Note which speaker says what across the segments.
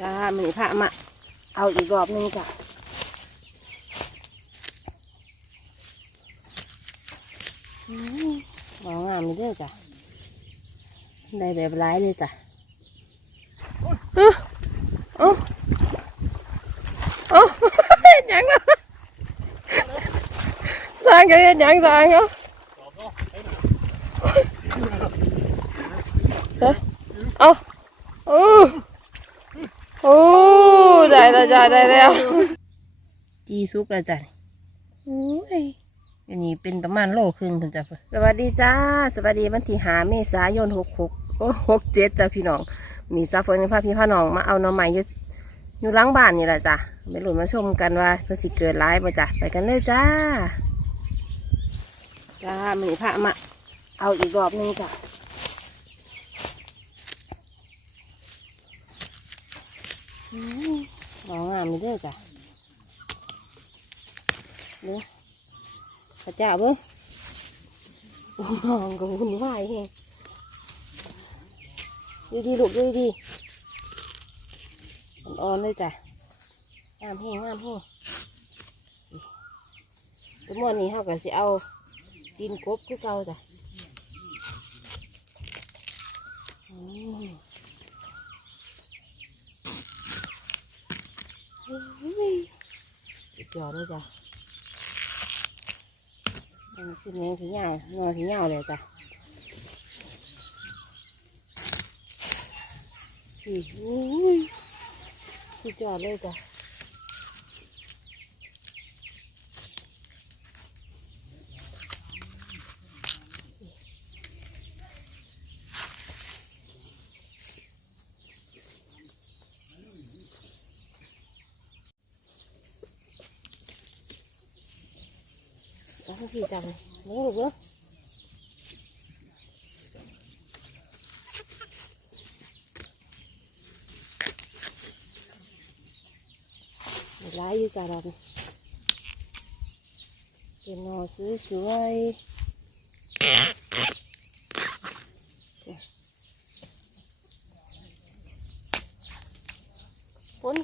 Speaker 1: จ้ามือพระมาเอาอีกรอบนึงจ้ะอืมหองามเลยด้อจ้ะได้แบบร้ายเลยจ้ะเอ้าเอ้าเอ้าเฮ็ดหยังนะสร้างก็เฮ็ดหยังสร้างเนาะเฮ้ยเอาโอ้โอ้ ได้แล้วจ้ะได้แล้ว จีซุกแล้วจ้ะโอ้ยอันนี้เป็นประมาณโลครึ่งถึงจะสวัสดีจ้า สวัสดีวันที่หาเมษายนหกหกโอ้หกเจ็ดจ้ะพี่น้องนี่ซาเฟิร์นพาพี่พาน้องมาเอาหน้องใหม่อยู่อยู่หล้างบ้านนี่แหละจ้ะไปหลุนมาชมกันว่าเพื่อสิเกิดร้ายป่ะจ้ะไปกันเลยจ้า จ้ามือพระมาเอาอีกรอบหนึงจ้ะอืม หมองามเลยเด้อจ้ะเด้อพระเจ้าเบิ้งมองก็วุ่นวายเฮงดูดีลูกดูดีอ่อนๆเลยจ้ะงามเฮงงามเฮงตัวมอนี้เขาก็สิเอาดินกบคือเก่าจ้ะอืมเฮ้ยสุดยอด้วยจ้ะมันขึ้นเองถึงยาวนอนถึงยาวเลยจ้ะอุ้ยอุ้ยสุดยอดเลยจ้ะ จังพี่จังนี่ลูกเนาะร้ายอยู่จ้าเราเป็นนอสวยสวยฝน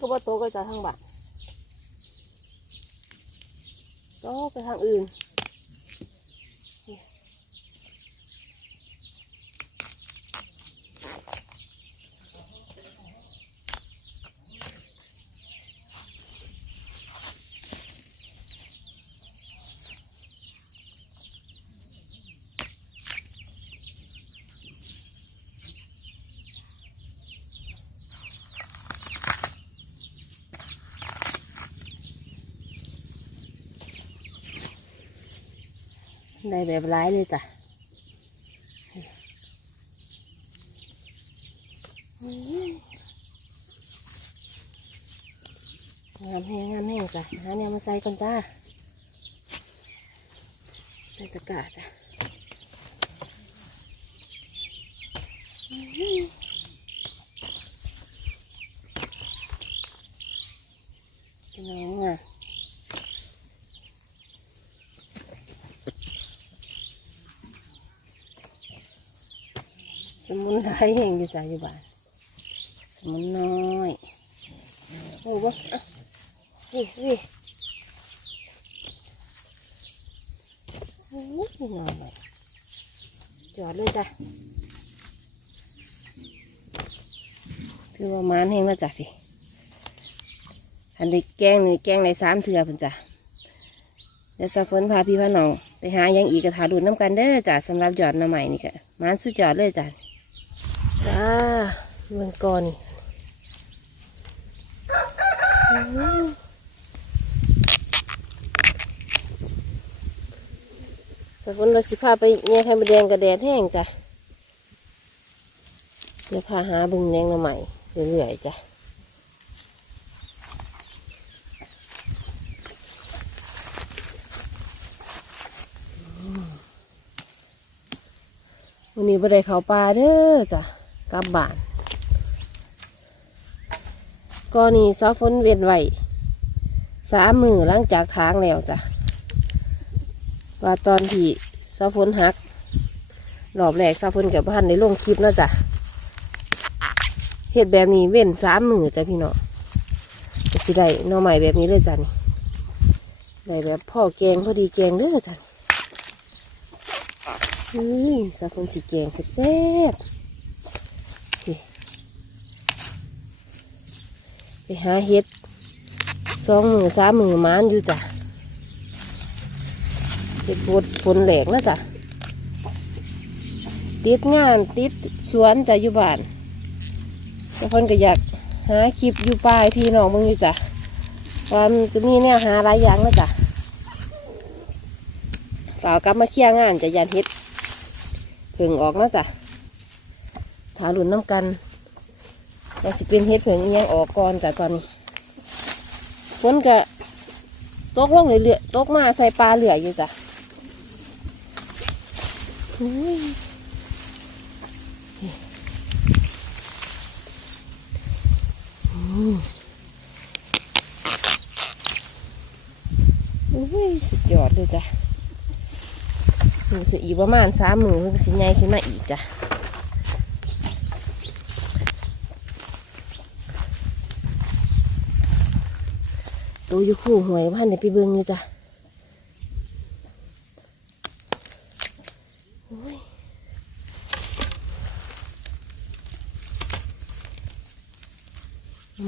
Speaker 1: ก็บ่ตกก็จะทางบ้านตกได้แบบร้ายเลยจ้ะงามแห้งงามแห้งจ้ะหาเนี่ยมาใส่ก่อนจ้า ใส่ตะกร้าจ้ะเป็นไงอะส มุนไพรแห่งอยู่ใจอยู่บ้านสมุนน้อยโอ้บ่อ่วิวิโอ้ยน้อยจอดเลยจ้ะถือว่ามานแห่งแล้วจ้ะพี่อันนี้แกงนี่แกงในสามเถื่อพิ่นจ้ะเดี๋ยวสักฝนพาพี่พาน้อง ไปหายังอีกกระถาดูดน้ำกันเด้อจ้ะสำหรับหยอดน้ำใหม่นี่ก็มานสุดยอดเลยจ้ะ จ้าเมืองก่อนนี่อื้อแต่ฝนเราสิพาไปเนี่ยไข่มดแดงกระแดดแห้งจ้ะเดี๋ยวพาหาบึงแดงมาใหม่เรื่อยๆจ้ะวันนี้บ่ได้เขาป่าเด้อจ้ะ กลับบ้านก่อนนี้ซาฝนเวียนไหวสามมือหลังจากทางแล้วจ้ะว่าตอนที่ซาฝนหักรอบแรกซาฝนกับพันในลงคลิปนะจ้ะเฮ็ดแบบนี้เว้นสามมือจ้ะพี่น้องสิได้น่อใหม่แบบนี้เลยจ้ะนี่ได้แบบพ่อแกงพอดีแกงเด้อจ้ะนี่สาฟนสีแกงแซ่บๆนี่ ไปหาเฮ็ดสองมือสามมือมานอยู่จ้ะเฮ็ดฝนฝนแหลกแล้วจ้ะติดงานติดสวนจ้ะอยู่บ้านแต่คนก็อยากหาคลิปอยู่ปลายพี่น้องมึงอยู่จ้ะว่ามันจะมีเนี่ยหาหลายอย่างนะจ้ะสากลับมาเคลียร์งานจะยันเฮ็ดเพิ่งออกนะจ้ะถาหลุนน้ำกัน ว่าสิเป็นเฮ็ดเพิ่งอิหยังออกก่อนจ้ะตอนนี้ฝนก็ตกลงเรื่อยๆตกมาใส่ปลาเหลืออยู่จ้ะอุ้ยสุดยอดเลยจ้ะมีสิอีกประมาณสามมือมันก็สิใหญ่ขึ้นมาอีกจ้ะ ตัวอยู่คู่หวยว่าในไปเบิ่งอยู่จ้ะ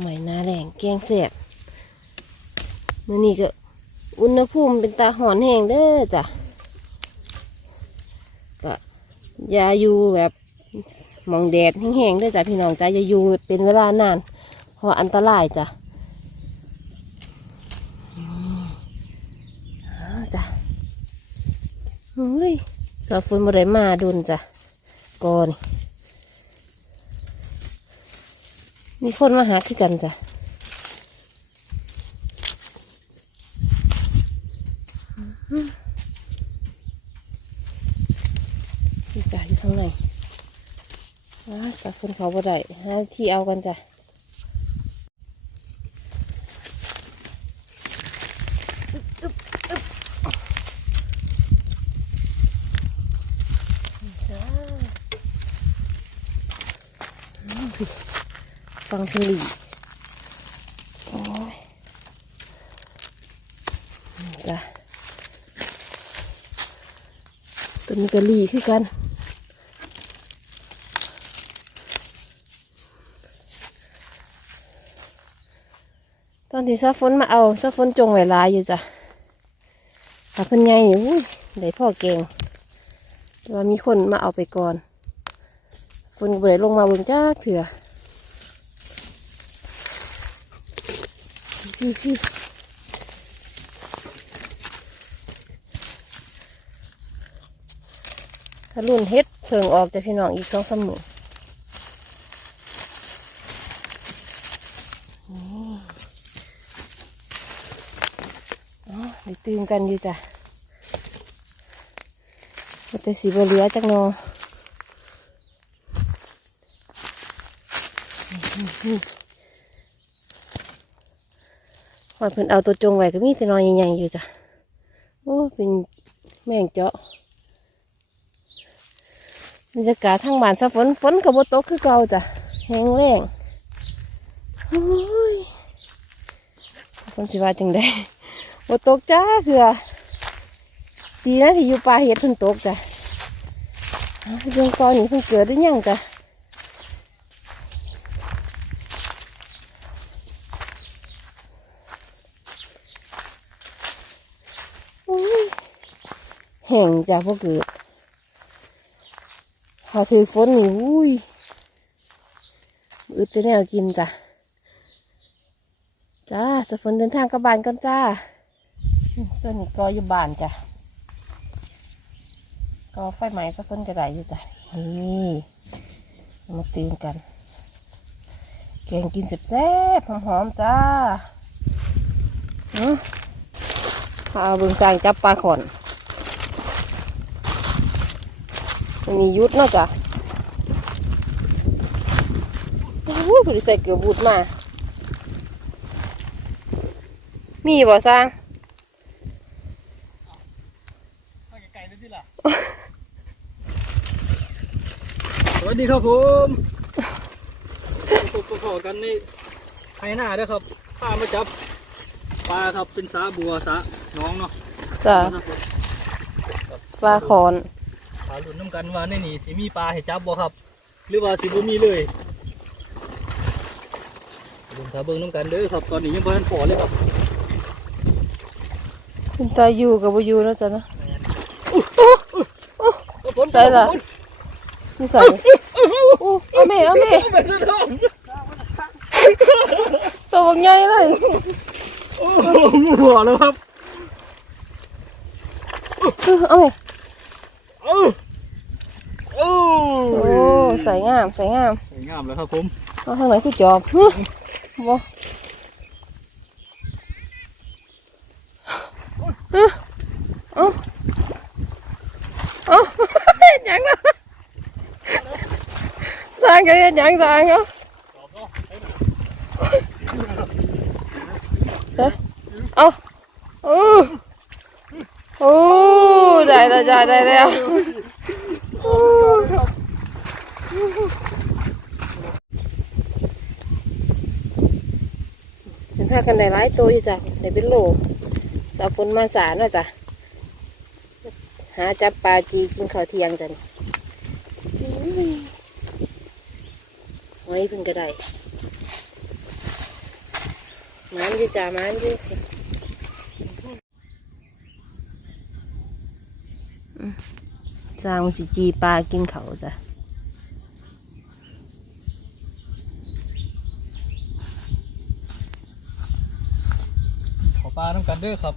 Speaker 1: ใหม่หนาแรงแกงแสบมื่อนี้ก็อุณหภูมิเป็นตาหอนแห้งเด้อจ้ะก็อย่าอยู่แบบมองแดดแห้งๆเด้อจ้ะพี่น้องจ้ะอย่าอยู่เป็นเวลานานเพราะอันตรายจ้ะอืมอ้าวจ้ะ เฮ้ยสาวฝนบ่ได้มาดุนจ้ะก่อนมีคนมาหาคือกันจ้ะพี่จ่าอยู่ข้างในอ่าสักคนเขาบ่ได้หาที่เอากันจ้ะอึ๊บอึ๊บจ้าอืม ฟังสลีโอ้ยนี่จ้ะตัวนี้ก็ลีคือกันตอนที่ซาฝนมาเอาซาฝนจงไว้ลายอยู่จ้ะถ้าเพิ่นใหญ่นี่อุ้ยได้พ่อเก่งแต่ว่ามีคนมาเอาไปก่อนฝนก็บ่ได้ลงมาเบิ่งจ้าเถื่อ อื้อถ้ารุ่นเฮ็ดเพิ่งออกจากพี่น้องอีกสองสามหมื่นอ๋อได้ตื่มกันอยู่จ้ะว่าแต่สีบเหลือจักนอ หอยเพิ่นเอาตัวจงไว้ก็มีแต่นอนใหญ่ๆอยู่จ้ะโอ้เป็นแมงเจาะบรรยากาศทางบ้านซะฝนฝนกับบตกคือเก่าจ้ะแห้งแรงโอ้ยฝนสิว่าจังได้บตกจ้าคือดีนะที่อยู่ป่าเห็ดเพิ่นตกจ้ะเรื่องกอนนี่เพิ่งเกิดได้ยังจ้ะโอ้ยแห้งจ้ะพวกเกิดพอถือฝนนี่อุ้ยอึดจะแนวกินจ้ะ จ้าสฝนเดินทางกลับบานกันจ้าตัวนี้ก็อยู่บานจ้ะก็ไฟไหม้สฝนก็ไดอยู่จ้ะ นี่มาตื่นกัน แกงกินแซ่บๆหอมๆจ้าเอาเบึงจางจับปลาขอน อันนี้ยุดเนาะจ้ะโอ้ยบริใส่เกลือบูดมา มีบ่สร้าง
Speaker 2: ไก่ได้ที่ล่ะสวัสดีครับผมพบพอกันในไฮหน้าเด้อครับพามาจับปลาครับเป็นสาบัวสาน้องเนาะ
Speaker 1: จ้ะ
Speaker 2: ครับผม
Speaker 1: ปลาขอน
Speaker 2: ปลาหลุนน้ำกันว่าในนี่สิมีปลาให้จับบ่ครับ หรือว่าสิบ่มีเลยลุงขาเบิ่งน้ำกันเด้อครับ ตอนนี้ยังบ่ทันพอเลยครับ
Speaker 1: คุณตาอยู่กับบ่อยู่แล้วจ้ะนะ
Speaker 2: ฝน
Speaker 1: ได้ล่ะนี่ใส่อู้เอาแม่เอาแม่
Speaker 2: เป็นเรื่อง
Speaker 1: ตัวบักใหญ่เลย
Speaker 2: โอ้โหงูหัวแล้วครับ
Speaker 1: เอาแม่
Speaker 2: เอ้า โอ้
Speaker 1: โอ้ใส่งามใส่งาม
Speaker 2: สวยงามแล้วครับผม
Speaker 1: เอาทางไหนคือจอบฮึบ่ฮึเอาเอาเฮ็ดหยังล่ะสร้างก็เฮ็ดหยังสร้างเอาเด้อเอาโอ้โอ้ ได้แล้วจ้าได้แล้วเป็นผ้ากันได้หลายตัวอยู่จ้ะได้เป็นโลสาวฝนมาสารนาะจ้ะหาจับปลาจีกินข้าวเที่ยงจ้ะนี่อุ้ยเพิ่งก็ได้มันอยู่จ้ะมันอยู่อืม สร้างสิจีปลากินเขาวจ้ะ
Speaker 2: ขอปลาน้ำกันเด้อครับ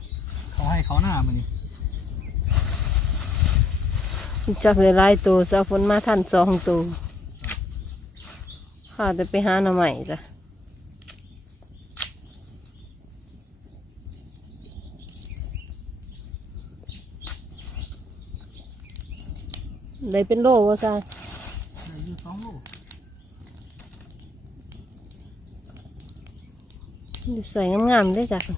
Speaker 2: เขาให้เขาหน้ามันนี่
Speaker 1: จับเลยหลายตัวสาวฝนมาทันสองตัวข้าจะไปหาหน่อใหม่จ้ะ ได้เป็นโลว่าซะ
Speaker 2: ได้อยู่สองโล
Speaker 1: ใส่งามๆได้จ้ะ
Speaker 2: ครั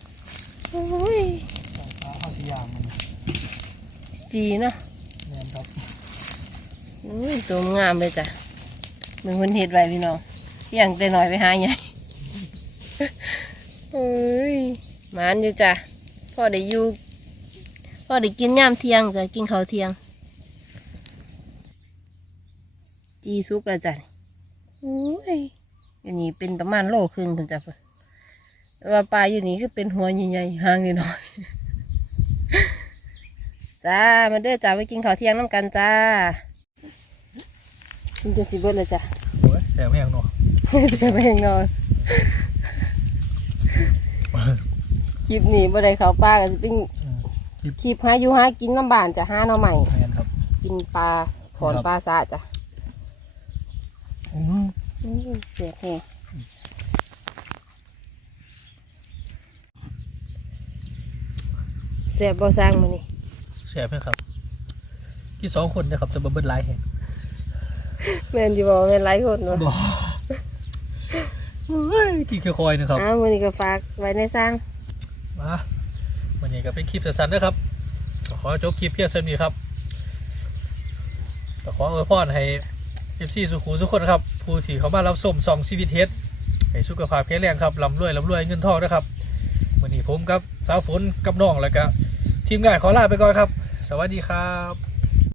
Speaker 2: บ
Speaker 1: โอ้ย
Speaker 2: ปลาเข้าสีอย่างมัน
Speaker 1: จีนะ
Speaker 2: แม่นครับ
Speaker 1: อุ้ยตัวงามเลยจ้ะมึงคนเห็ดไว้พี่น้องเที่ยงแต่หน่อยไปหาใหญ่เอ้ยหมานอยู่จ้ะพ่อได้อยู่พ่อได้กินย่ามเที่ยงจ้ะกินข้าวเที่ยง จีซุกแล้วจ้ะโอ้ยอันนี้เป็นประมาณโลครึ่งถึงจ้ะเพิ่นแต่ว่าปลาอยู่นี่คือเป็นหัวใหญ่ๆหางนิดหน่อย จ้ามาเด้อจ้าไปกินข้าวเที่ยงน้ำกันจ้ากินจนสิเบิดเลยจ้ะ
Speaker 2: โอ้ยแถมแห้งเนาะ
Speaker 1: จะไปแหงนอนคลิปนี้บ่ได้เข้าป่าก็สิเป็น
Speaker 2: อืม
Speaker 1: คลิปหาอยู่หากินลำบานจ้ะหาหน่อใหม่
Speaker 2: แม่นครับ
Speaker 1: กินปลาขอน
Speaker 2: ครับ
Speaker 1: ปลาสาจ้ะ
Speaker 2: อืม
Speaker 1: อื้อเสียบแฮงเสียบบ่สร้างมานี่
Speaker 2: แซ่บไหมครับกี่สองคนนะครับจะมาเบิ้ลไลน์แห้ง
Speaker 1: แม่นอยู่บ่แม่นหลายคนเนาะ
Speaker 2: บ่เฮ้ยกี่คอยๆนะครับ
Speaker 1: อ้าวมื้อนี้ก็ฝากไว้ในสร้าง
Speaker 2: มาวันนี้ก็เป็นคลิปสั้นๆนะครับก็ขอจบคลิปเพียงเท่านี้ครับก็ขออวยพรให้เอฟซีสุขุมทุกคนนะครับ ผู้ที่เขามารับชมซองซีวีเทสให้สุขภาพแข็งแรงครับลำรวยลำรวยเงินทองนะครับวันนี้ผมกับสาวฝนกับน้องแล้วก็ทีมงานขอลาไปก่อนครับ สวัสดีครับ